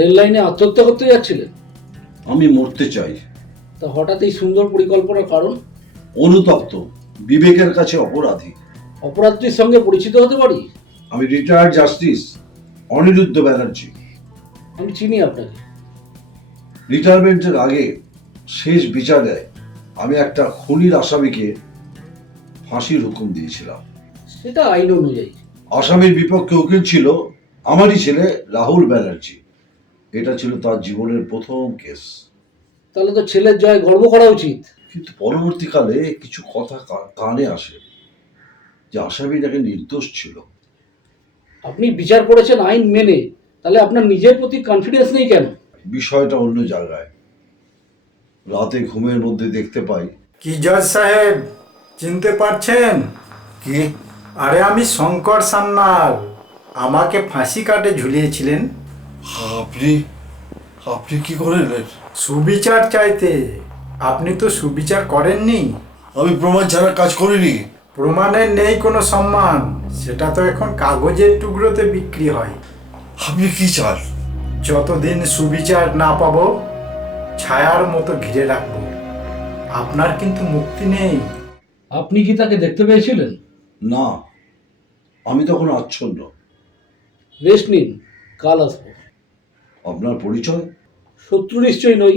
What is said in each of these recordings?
Rail লাইনে আত্মহত্যা করতে যাচ্ছিলেন? আমি মরতে চাই। তা হঠাৎ এই সুন্দর পরিকল্পনার কারণ? অনুতপ্ত, বিবেকের কাছে অপরাধী। অপরাধটির সঙ্গে পরিচিত হতে পারি? আমি রিটায়ার্ড জাস্টিস অনিরুদ্ধ ব্যানার্জি। আমি চিনি আপনাকে। রিটায়ারমেন্টের আগে শেষ বিচারে আমি একটা খুনির আসামিকে ফাঁসির হুকুম দিয়েছিলাম। সেটা আইন অনুযায়ী। আসামির বিপক্ষে উকিল ছিল আমারই ছেলে রাহুল ব্যানার্জি। এটা ছিল তার জীবনের প্রথম কেস। তাহলে তো ছেলের জয় গর্ব করা উচিত। কিন্তু পরবর্তীকালে কিছু কথা কানে আসে যে আসামি নাকি নির্দোষ ছিল। আপনি বিচার করেছেন আইন মেনে, তাহলে আপনার নিজের প্রতি কনফিডেন্স নেই কেন? বিষয়টা অন্য জায়গায়। রাতে ঘুমের মধ্যে দেখতে পাই। কি জজ সাহেব, চিনতে পারছেন? কি? আরে আমি শঙ্কর সান্যাল। আমাকে ফাঁসি কাটে ঝুলিয়েছিলেন। আপনি আপনি কি করে এলেন? সুবিচার চাইতে। আপনি তো সুবিচার করেননি। আমি প্রমাণ ছাড়া কাজ করিনি। প্রমাণের নেই কোনো সম্মান, সেটা তো এখন কাগজের টুকরোতে বিক্রি হয়। আপনি কি চান? যতদিন সুবিচার না পাবো, ছায়ার মতো ঘিরে রাখবো। আপনার কিন্তু মুক্তি নেই। আপনি কি তাকে দেখতে পেয়েছিলেন? না, আমি তখন আচ্ছন্ন। রেস্ট নিন, কাল আসবো। আপনার পরিচয়? শত্রু নিশ্চয়ই নই,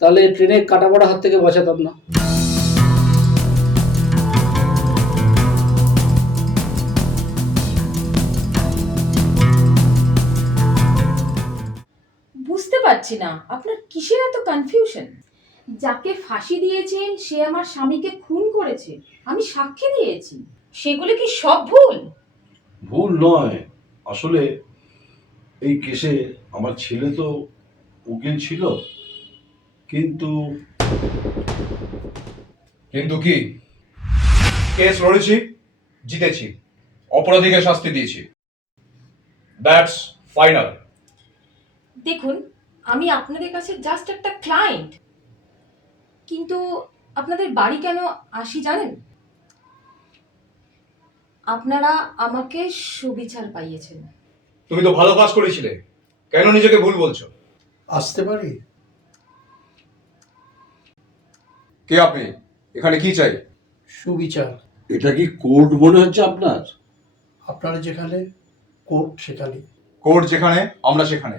তাহলে ট্রেনে কাটাপড়া হাত থেকে বাঁচাতাম না। বুঝতে পারছি না আপনার কিসের এত কনফিউশন। যাকে ফাঁসি দিয়েছেন সে আমার স্বামীকে খুন করেছে, আমি সাক্ষী দিয়েছি। সেগুলো কি সব ভুল? ভুল নয়, আসলে এই কেসে আমার ছেলে তো উকিল ছিল, কিন্তু কিন্তু কি? কেস লড়েছি, জিতেছি, অপরাধীকে শাস্তি দিয়েছি। That's final. দেখুন, আমি আপনাদের কাছে জাস্ট একটা ক্লায়েন্ট, কিন্তু আপনাদের বাড়ি কেন আসি জানেন? আপনারা আমাকে সুবিচার পাইয়েছেন। তুমি তো ভালো কাজ করেছিলে, কেন নিজেকে ভুল বলছো? আসতে পারি? কে আপনি? এখানে কি চাই? সুবিচার। এটা কি কোর্ট মনে হচ্ছে আপনার? আপনারা যেখানে, কোর্ট সেখানে। কোর্ট যেখানে, আমরা সেখানে।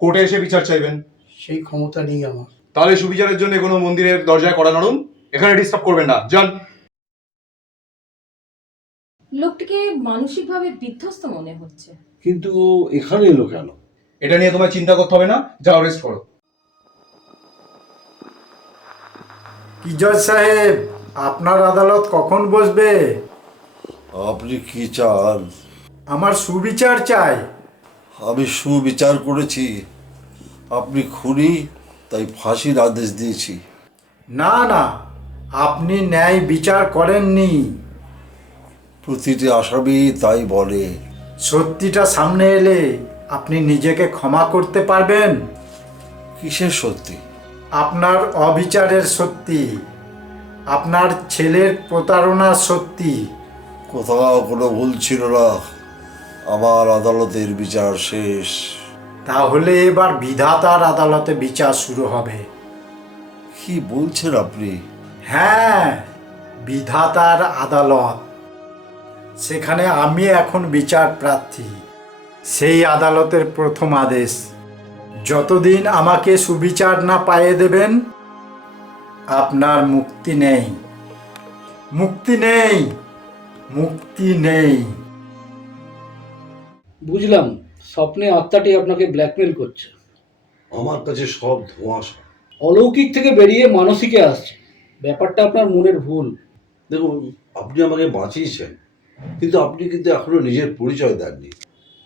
কোর্টে এসে বিচার চাইবেন? সেই ক্ষমতা নেই আমার। তাহলে সুবিচারের জন্য কোনো মন্দিরের দরজায় কড়া নাড়ুন, এখানে ডিস্টার্ব করবেন না, যান। লোকটিকে মানসিকভাবে বিধ্বস্ত মনে হচ্ছে। কিন্তু এখানে এলো কেন? এটা নিয়ে তোমায় চিন্তা করতে হবে না, যাও রেস্ট করো। কি জজ সাহেব, আপনার আদালত কখন বসবে? আপনি কি চান? আমার সুবিচার চাই। আমি সুবিচার করেছি। আপনি খুনি, তাই ফাঁসির আদেশ দিয়েছি। না না, আপনি ন্যায় বিচার করেননি। প্রতিটি আসামি তাই বলে। সত্যিটা সামনে এলে আপনি নিজেকে ক্ষমা করতে পারবেন? কিসের সত্যি? আপনার অবিচারের সত্যি, আপনার ছেলের প্রতারণার সত্যি। কোথাও কোনো ভুল ছিল না। আমার আদালতের বিচার শেষ। তাহলে এবার বিধাতার আদালতে বিচার শুরু হবে। কি বলছেন আপনি? হ্যাঁ, বিধাতার আদালত। সেখানে আমি এখন বিচার প্রার্থী। সেই আদালতের প্রথম আদেশ, যতদিন আমাকে সুবিচার না পাইয়ে দেবেন, আপনার মুক্তি নেই। মুক্তি নেই, মুক্তি নেই। বুঝলাম, স্বপ্নে আত্মাটি আপনাকে ব্ল্যাকমেল করছে। আমার কাছে সব ধোঁয়াশা। অলৌকিক থেকে বেরিয়ে মানসিকে আসছে। ব্যাপারটা আপনার মনের ভুল। দেখুন, আপনি আমাকে বাঁচিয়েছেন, কিন্তু আপনি কিন্তু এখনো নিজের পরিচয় দেননি।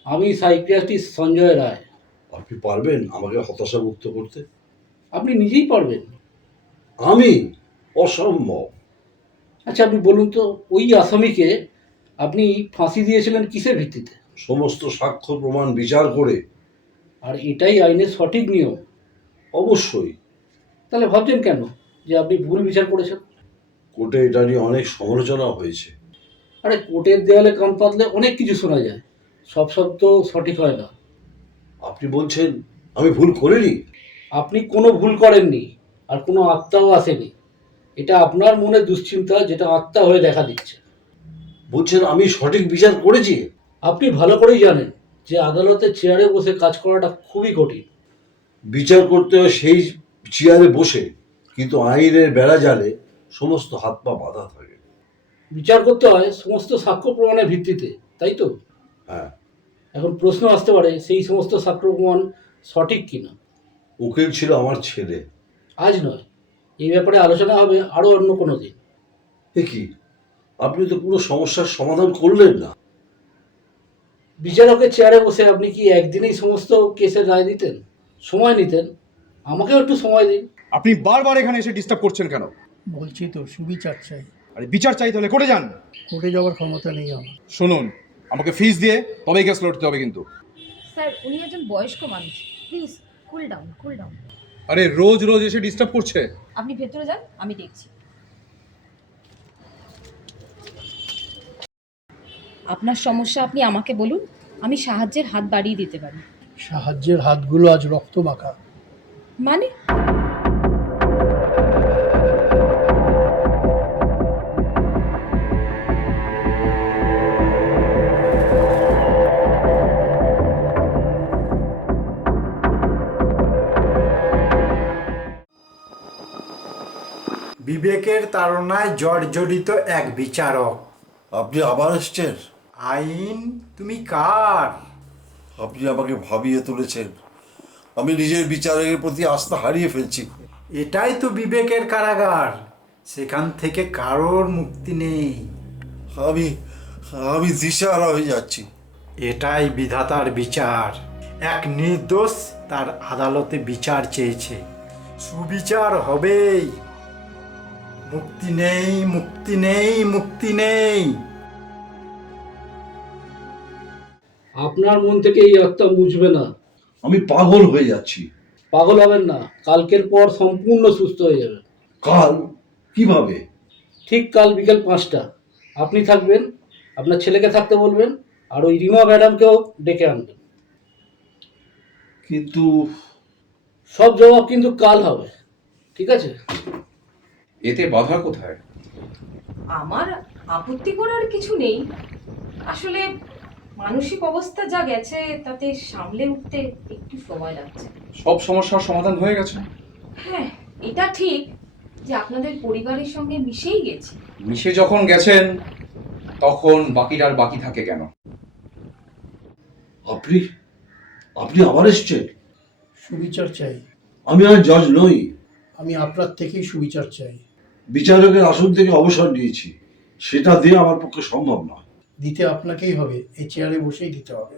আমি সাইকিয়াট্রিস্ট সঞ্জয় রায়। আপনি পারবেন আমাকে হতাশামুক্ত করতে? আপনি নিজেই পারবেন। আমি? অসম্ভব। আচ্ছা, আপনি বলুন তো, ওই আসামিকে আপনি ফাঁসি দিয়েছিলেন কিসের ভিত্তিতে? সমস্ত সাক্ষ্য প্রমাণ বিচার করে। আর এটাই আইনের সঠিক নিয়ম। অবশ্যই। তাহলে ভাবছেন কেন যে আপনি ভুল বিচার করেছেন? কোর্টে এটা নিয়ে অনেক সমালোচনা হয়েছে। আরে, কোর্টের দেয়ালে কান পাতলে অনেক কিছু শোনা যায়, সব শব্দ সঠিক হয় না। আপনি বলছেন আমি ভুল করিনি। আপনি কোনো ভুল করেননি, আর কোনো আত্মাও আসেনি। এটা আপনার মনে দুশ্চিন্তা, যেটা আত্মা হয়ে দেখা দিচ্ছে। বলছেন আমি সঠিক বিচার করেছি? আপনি ভালো করেই জানেন যে আদালতের চেয়ারে বসে কাজ করাটা খুবই কঠিন। বিচার করতে হয় সেই চেয়ারে বসে, কিন্তু আইনের বেড়া জালে সমস্ত হাত পা বাঁধা থাকে। বিচার করতে হয় সমস্ত সাক্ষ্য প্রমাণের ভিত্তিতে, তাই তো? হ্যাঁ। এখন প্রশ্ন আসতে পারে সেই সমস্ত সাক্ষ্য প্রমাণ সঠিক কিনা। উকিল ছিল আমার ছেলে। আজ নয়, এই ব্যাপারে আলোচনা হবে আরও অন্য কোনো দিন। এ কি, আপনি তো পুরো সমস্যার সমাধান করলেন না। বিচারকের চেয়ারে বসে আপনি কি একদিনেই সমস্ত কেসের রায় দিতেন? সময় নিতেন। আমাকেও একটু সময় দিন। আপনি বারবার এখানে এসে ডিস্টার্ব করছেন কেন? বলছি তো সুবিচার চাই। আরে বিচার চাই তাহলে কোর্টে যান। কোর্টে যাওয়ার ক্ষমতা নেই আমার। শুনুন, আমাকে ফিস দিয়ে তবেই কেস লড়তে হবে কিন্তু। স্যার, উনি একজন বয়স্ক মানুষ, please cool down, cool down. আরে রোজ রোজ এসে ডিস্টার্ব করছে। আপনি ভেতরে যান, আমি দেখছি। আপনার সমস্যা আপনি আমাকে বলুন, আমি সাহায্যের হাত বাড়িয়ে দিতে পারি। সাহায্যের হাতগুলো আজ রক্ত মাখা। মানে? বিবেকের তাড়নায় জর্জরিত এক বিচারক। আপনি আবার এসছেন? আইন, তুমি কার? আপনি আমাকে ভাবিয়ে তুলেছেন। আমি নিজের বিচারের প্রতি আস্থা হারিয়ে ফেলছি। এটাই তো বিবেকের কারাগার, সেখান থেকে কারোর মুক্তি নেই। আমি আমি দিশেহারা হয়ে যাচ্ছি। এটাই বিধাতার বিচার। এক নির্দোষ তার আদালতে বিচার চেয়েছে, সুবিচার হবেই। মুক্তি নেই, মুক্তি নেই, মুক্তি নেই। আপনার মন থেকে এই আত্মা মুছবে না। আমি পাগল হয়ে যাচ্ছি। পাগল হবেন না, কালকের পর সম্পূর্ণ সুস্থ হয়ে যাবেন। কাল? কিভাবে? ঠিক কাল বিকেল 5টা আপনি থাকবেন, আপনার ছেলেকে থাকতে বলবেন, আর ওই রিমা ম্যাডামকেও ডেকে আনবেন। কিন্তু সব জবাব কিন্তু কাল হবে, ঠিক আছে? এতে বাধা কোথায়? আমার আপত্তি করার কিছু নেই। আসলে মানসিক অবস্থা যা গেছে তাতে সামলে উঠতে একটু সময় লাগছে। সব সমস্যার সমাধান হয়ে গেছে? হ্যাঁ, এটা ঠিক যে আপনাদের পরিবারের সঙ্গে মিশেই গেছি। মিশে যখন গেছেন তখন বাকিটা আর বাকি থাকে কেন? আপনি আপনি আবার এসছেন? সুবিচার চাই। আমি আর জজ নই। আমি আপনার থেকেই সুবিচার চাই। বিচারকের আসন থেকে অবসর নিয়েছি, সেটা দিয়ে আমার পক্ষে সম্ভব নয়। দিতে আপনাকেই হবে, এই চেয়ারে বসেই দিতে হবে।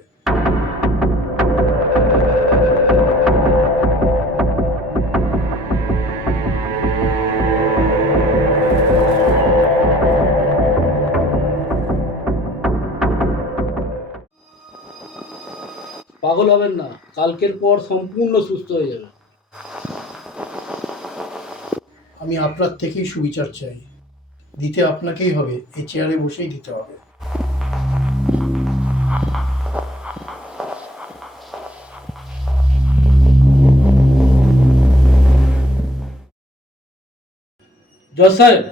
পাগল হবেন না, কালকের পর সম্পূর্ণ সুস্থ হয়ে যাবে। আমি আপনার থেকেই সুবিচার চাই। দিতে আপনাকেই হবে, এই চেয়ারে বসেই দিতে হবে। জজ সাহেব,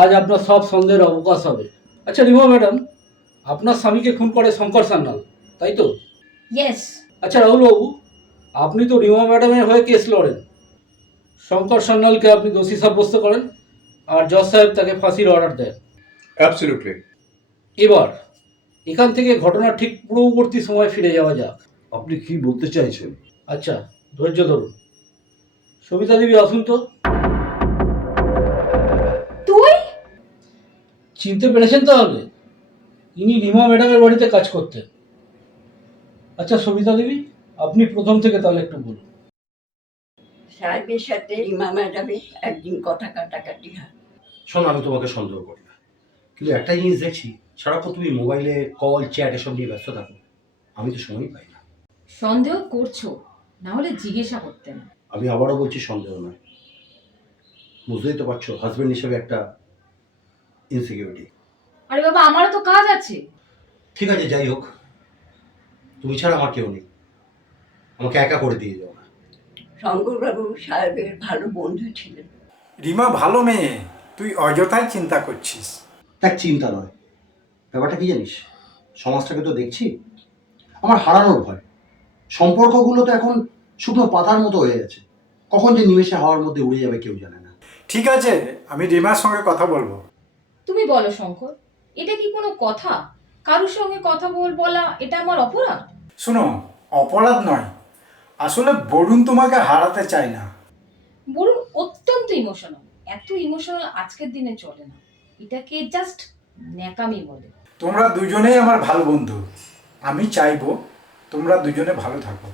আজ আপনার সব সন্দেহের অবকাশ হবে। আচ্ছা রিমা ম্যাডাম, আপনার স্বামীকে খুন করে শঙ্কর সান্যাল, তাই তো? ইয়েস। আচ্ছা রাহুল বাবু, আপনি তো রিমা ম্যাডামের হয়ে কেস লড়েন। শঙ্কর সান্যালকে আপনি দোষী সাব্যস্ত করেন, আর জজ সাহেব তাকে ফাঁসির অর্ডার দেন। অ্যাবসলিউটলি। এবার এখান থেকে ঘটনার ঠিক পূর্ববর্তী সময় ফিরে যাওয়া যাক। আপনি কি বলতে চাইছেন? আচ্ছা, ধৈর্য ধরুন। সবিতা দেবী, আসুন তো। তুই? চিনতে পেরেছেন তাহলে? ইনি রিমা ম্যাডামের বাড়িতে কাজ করতেন। আচ্ছা সবিতা দেবী, আপনি প্রথম থেকে তাহলে একটু বলুন। সাহেবের সাথে রিমা ম্যাডামের একদিন কথা কাটাকাটি হয়। শোনো, আমি তোমাকে সন্দেহ করি না, কিন্তু একটা জিনিস দেখছি, সারাক্ষণ তুমি মোবাইলে কল চ্যাট এসব নিয়ে ব্যস্ত থাকো। আমি তো সময়ই পাই না। সন্দেহ করছো, না হলে জিজ্ঞাসা করতেন। আমি আবারও বলছি, সন্দেহ নয়। বুঝতেই তো পারছো, হাজব্যান্ড হিসেবে একটা ইনসিকিউরিটি। আরে বাবা, আমারও তো কাজ আছে। ঠিক আছে, যাই হোক, তুমি ছাড়া আমার কেউ নেই। আমাকে একা করে দিয়ে যাও না। শঙ্করবাবু সাহেবের ভালো বন্ধু ছিলেন। রিমা ভালো মেয়ে, তুই অযথাই চিন্তা করছিস। দেখ, চিন্তা নয়, ব্যাপারটা কি জানিস, সমাজটাকে তো দেখছি, আমার হারানোর ভয়। সম্পর্কগুলো তো এখন শুকনো পাতার মতো হয়ে গেছে, কখন যে নিমেষে হাওয়ার মধ্যে উড়ে যাবে কেউ জানে না। ঠিক আছে, আমি রিমার সঙ্গে কথা বলবো। তুমি বলো শঙ্কর, এটা কি কোনো কথা? কারোর সঙ্গে কথা বলা এটা আমার অপরাধ? শোনো, অপরাধ নয়, আসলে বরুণ তোমাকে হারাতে চায় না। বরুণ অত্যন্ত ইমোশনাল। এত ইমোশনাল আজকের দিনে চলে না, এটাকে জাস্ট ন্যাকামি বলে। তোমরা দুজনেই আমার ভালো বন্ধু, আমি চাইবো তোমরা দুজনে ভালো থাকো।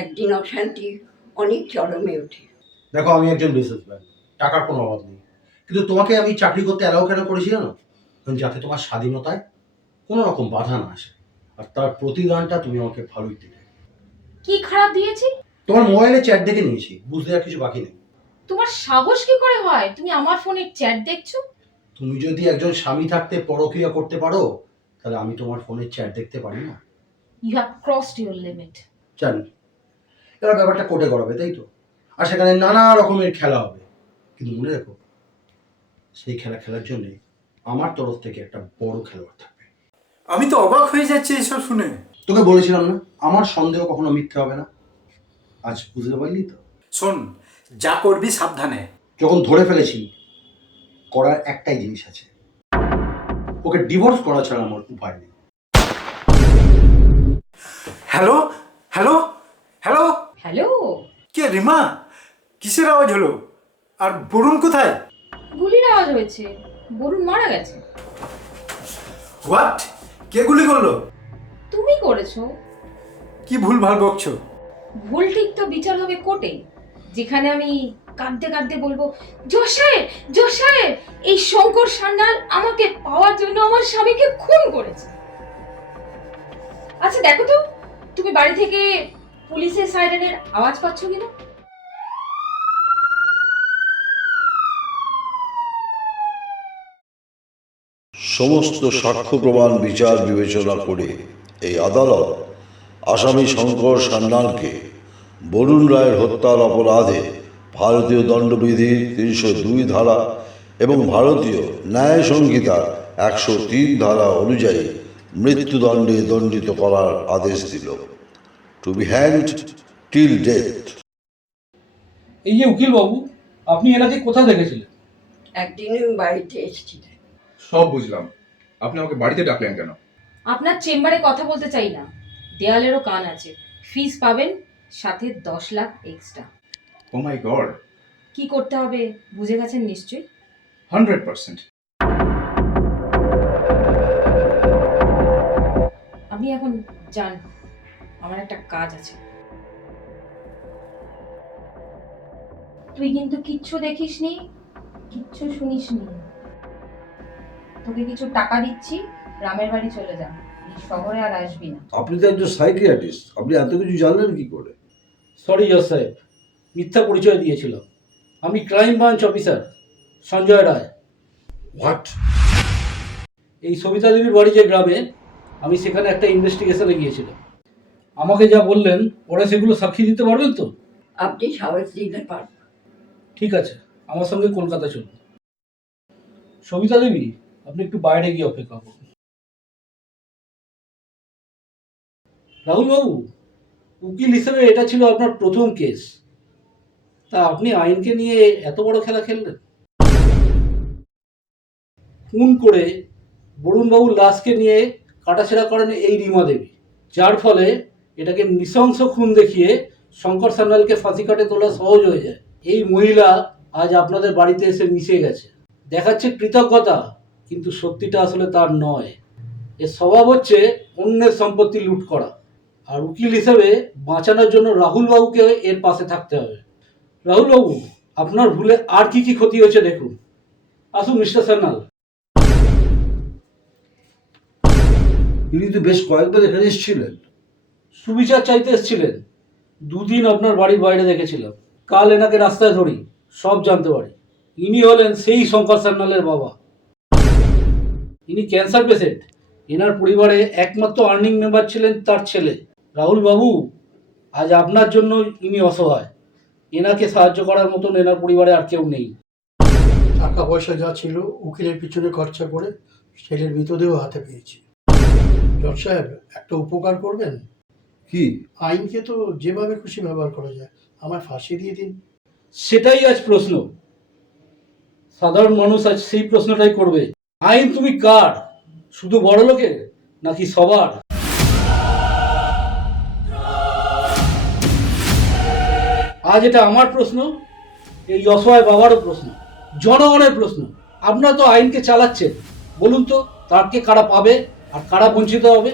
একদিন অশান্তি অনেক চরমে ওঠে। দেখো, আমি একজন বিজনেসম্যান, টাকার কোনো অভাব নেই, কিন্তু তোমাকে আমি চাকরি করতে অ্যালাউ কেন করেছি জানো? যাতে তোমার স্বাধীনতায় কোনো রকম বাধা না আসে, আর তার প্রতিদানটা তুমি আমাকে ভালোই দিলে। কি খারাপ দিয়েছি? তোমার মোবাইলে চ্যাট দেখে নিয়েছি, বুঝতে আর কিছু বাকি নেই। তোমার সাহস কি করে হয় তুমি আমার ফোনে চ্যাট দেখছো? তুমি যদি একজন স্বামী থাকতে পরক্রিয়া করতে পারো, তাহলে আমি তোমার ফোনে চ্যাট দেখতে পারি না? You have crossed your limit. জানি, এবার ব্যাপারটা কোর্টে গড়াবে, তাই তো? আর সেখানে নানা রকমের খেলা হবে, কিন্তু মনে রেখো, সেই খেলা খেলার জন্য আমার তরফ থেকে একটা বড় খেলোয়াড় থাকবে। আমি তো অবাক হয়ে যাচ্ছি এসব শুনে। তোকে বলেছিলাম না, আমার সন্দেহ কখনো মিথ্যে হবে না। আজ বুঝতে পারলি তো? শোন, যা করবি সাবধানে। যখন ধরে ফেলেছি, করার একটাই জিনিস আছে, ওকে ডিভোর্স করা ছাড়া আমার উপায় নেই। হ্যালো হ্যালো হ্যালো, হ্যালো, কে? রিমা? কিসের আওয়াজ হলো? আর বরুণ কোথায়? গুলির আওয়াজ হয়েছে, বরুণ মারা গেছে। হোয়াট? কে গুলি করলো? তুমি করেছো। কি ভুল ভাল বকছো? ভুল ঠিক তো বিচার হবে কোর্টে, যেখানে আমি কাঁদতে কাঁদতে বলবো, জজ সাহেব, জজ সাহেব, এই শঙ্কর সান্যাল আমাকে পাওয়ার জন্য আমার স্বামীকে খুন করেছে। আচ্ছা দেখো তো, তুমি বাড়ি থেকে পুলিশের সাইরেনের আওয়াজ পাচ্ছ কিনা? সমস্ত সাক্ষ্য প্রমাণ বিচার বিবেচনা করে এই আদালত আসামি শঙ্কর সান্যালকে বরুণ রায়ের হত্যার অপরাধে ভারতীয় দণ্ডবিধির ৩০২ ধারা এবং ভারতীয় ন্যায় সংহিতার ১০৩ ধারা অনুযায়ী মৃত্যুদণ্ডে দণ্ডিত করার আদেশ দিল। To be hanged till death. এই যে উকিল বাবু, আপনি এনাকে কোথা দেখেছিলেন? একদিন আমি বাড়িতে এসেছিলেন। সব বুঝলাম, আপনি আমাকে বাড়িতে ডাকলেন কেন? আপনার চেম্বারে কথা বলতে চাই না, দেয়ালেরও কান আছে। ফিস পাবেন, সাথে 10 লাখ এক্সট্রা। ও মাই গড, কি করতে হবে বুঝে গেছেন নিশ্চয়ই। 100%। আপনি এখন যান, আমার একটা কাজ আছে। তুই কিন্তু কিচ্ছু দেখিসনি, কিচ্ছু শুনিসনি। তোকে কিছু টাকা দিচ্ছি, গ্রামের বাড়ি চলে যা, এই শহরে আর আসবি না। আপনি তো একজন সাইকিয়াট্রিস্ট, আপনি এত কিছু জানলেন কি করে? সরি জজ সাহেব, মিথ্যা পরিচয় দিয়েছিলাম। আমি crime branch officer Sanjay Roy. What? এই সবিতা দেবীর বাড়ি যে গ্রামে, আমি সেখানে একটা ইনভেস্টিগেশনে গিয়েছিলাম। আমাকে যা বললেন পরে সেগুলো সাক্ষী দিতে পারবেন তো? আপনি সাহস দিতে পারবেন? ঠিক আছে, আমার সঙ্গে কলকাতা চলুন। সবিতা দেবী, আপনি একটু বাইরে গিয়ে অপেক্ষা করুন। রাহুল বাবু, উকিল হিসেবে এটা ছিল আপনার প্রথম কেস, তা আপনি আইনকে নিয়ে এত বড় খেলা খেললেন। খুন করে বরুণবাবুর লাশকে নিয়ে কাটাছেড়া করেন এই রিমা দেবী, যার ফলে এটাকে নৃশংস খুন দেখিয়ে শঙ্কর সান্যালকে ফাঁসি কাটে তোলা সহজ হয়ে যায়। এই মহিলা আজ আপনাদের বাড়িতে এসে মিশে গেছে, দেখাচ্ছে কৃতজ্ঞতা, কিন্তু সত্যিটা আসলে তার নয়। এর স্বভাব হচ্ছে অন্যের সম্পত্তি লুট করা। আর উকিল হিসেবে বাঁচানোর জন্য রাহুল বাবুকে এর পাশে থাকতে হবে। রাহুল বাবু, আপনার ভুলে আর কি কি ক্ষতি হয়েছে দেখুন। আসুন মিস্টার সান্যাল। ইনি তো বেশ কয়েকবার এখানে এসেছিলেন। সুবিচার চাইতে এসেছিলেন, দুদিন আপনার বাড়ির বাইরে দেখেছিলাম। কাল এনাকে রাস্তায় ধরি, সব জানতে পারি। ইনি হলেন সেই শঙ্কর সান্যালের বাবা। ইনি ক্যান্সার পেশেন্ট। এনার পরিবারে একমাত্র আর্নিং মেম্বার ছিলেন তার ছেলে। রাহুল বাবু, আজ আপনার জন্য ইনি অসহায়। এনাকে সাহায্য করার মতন এনার পরিবারে আর কেউ নেই। টাকা পয়সা যা ছিল উকিলের পিছনে খরচা করে ছেলের মৃতদেহ হাতে পেয়েছি। জজ সাহেব, একটা উপকার করবেন? কি? আইনকে তো যেভাবে খুশি ব্যবহার করা যায়, আমার ফাঁসি দিয়ে দিন। সেটাই আজ প্রশ্ন। সাধারণ মানুষ আজ সেই প্রশ্নটাই করবে, আইন তুমি কার? শুধু বড় লোকের নাকি সবার? আজ এটা আমার প্রশ্ন, এই অসহায় বাবারও প্রশ্ন, জনগণের প্রশ্ন। আপনারা তো আইনকে চালাচ্ছেন, বলুন তো তারকে কারা পাবে আর কারা বঞ্চিত হবে?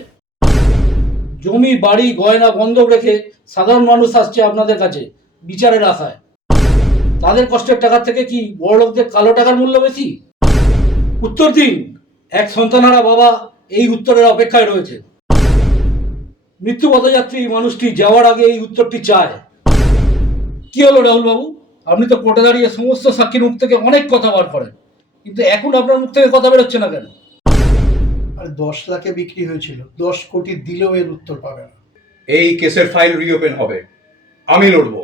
জমি বাড়ি গয়না বন্ধক রেখে সাধারণ মানুষ আসছে আপনাদের কাছে বিচারের আশায়। তাদের কষ্টের টাকা থেকে কি বড় লোকদের কালো টাকার মূল্য বেশি? উত্তর দিন। এক সন্তানহারা বাবা এই উত্তরের অপেক্ষায় রয়েছে। মৃত্যু পথযাত্রী মানুষটি যাওয়ার আগে এই উত্তরটি চায়। কি হলো রাহুল বাবু, আপনি তো কোর্টে দাঁড়িয়ে সমস্ত সাক্ষীর মুখ থেকে অনেক কথা বার করেন, কিন্তু এখন আপনার মুখ থেকে কথা বেরোচ্ছে না কেন? আর 10 লাখে বিক্রি হয়েছিল, 10 কোটি দিলেও এর উত্তর পাবে না। এই কেসের ফাইল রিওপেন হবে, আমি লড়বো।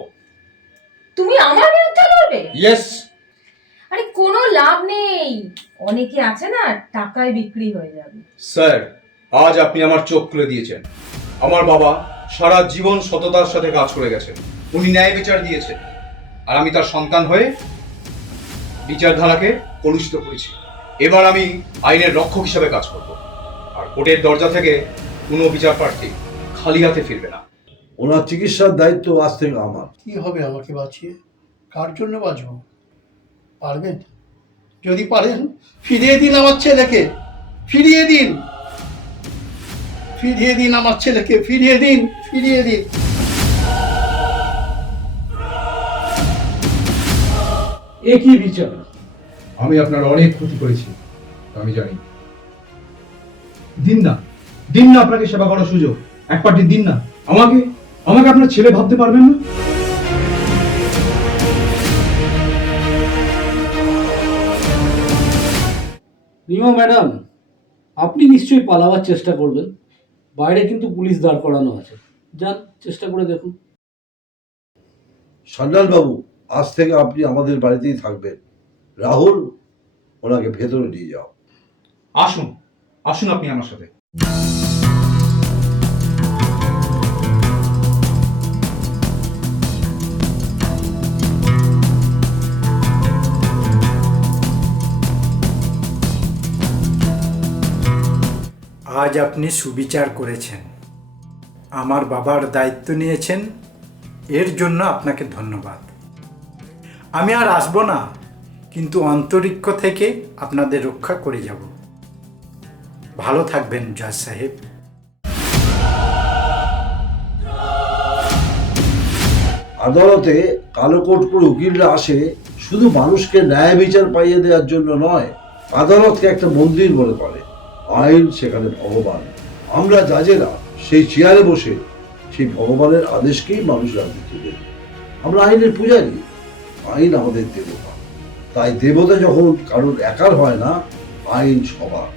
তুমি আমার বিরুদ্ধে লড়বে? ইয়েস। আরে কোনো লাভ নেই, অনেকে আছে না টাকায় বিক্রি হয়ে যাবে। স্যার, আজ আপনি আমার চোখ খুলে দিয়েছেন। আমার বাবা সারা জীবন সততার সাথে কাজ করে গেছেন, উনি ন্যায় বিচার দিয়েছেন, আর আমি তার সন্তান হয়ে বিচারধারাকে কলুষিত করেছি। এবার আমি আইনের রক্ষক হিসাবে কাজ করব, আর কোর্টের দরজা থেকে কোনো বিচার প্রার্থী খালি হাতে ফিরবে না। ওনার চিকিৎসার দায়িত্ব আজ থেকে আমার। কি হবে আমাকে বাঁচিয়ে? কার জন্য বাঁচব? পারবেন? যদি পারেন ফিরিয়ে দিন আমার ছেলেকে, ফিরিয়ে দিন, ফিরিয়ে দিন আমার ছেলেকে, ফিরিয়ে দিন, ফিরিয়ে দিন। এ কি বিচার? আমি আপনার অনেক ক্ষতি করেছি, আমি জানি। দিন না, দিন না আপনাকে সেবা করার সুযোগ, এক পার্টি দিন না। আমাকে আমাকে আপনার ছেলে ভাবতে পারবেন না? রিমা ম্যাডাম, আপনি নিশ্চয়ই পালাবার চেষ্টা করবেন। বাইরে কিন্তু পুলিশ দাঁড় করানো আছে, যান চেষ্টা করে দেখুন। সান্যাল বাবু, আজ থেকে আপনি আমাদের বাড়িতেই থাকবেন। রাহুল, ওনাকে ভেতরে নিয়ে যাও। আসুন, আসুন আপনি আমার সাথে। আজ আপনি সুবিচার করেছেন, আমার বাবার দায়িত্ব নিয়েছেন, এর জন্য আপনাকে ধন্যবাদ। আমি আর আসবো না, কিন্তু অন্তরিক্ষ থেকে আপনাদের রক্ষা করে যাব। ভালো থাকবেন জজ সাহেব। আদালতে কালো কোট করে উকিলরা আসে শুধু মানুষকে ন্যায় বিচার পাইয়ে দেওয়ার জন্য নয়, আদালতকে একটা মন্দির মনে করে। আইন সেখানে ভগবান। আমরা জাজেরা সেই চেয়ারে বসে সেই ভগবানের আদেশকেই মানুষ রাজনীতি দেবে। আমরা আইনের পূজারী, আইন আমাদের দেবতা। তাই দেবতা যখন কারোর একার হয় না, আইন সবার।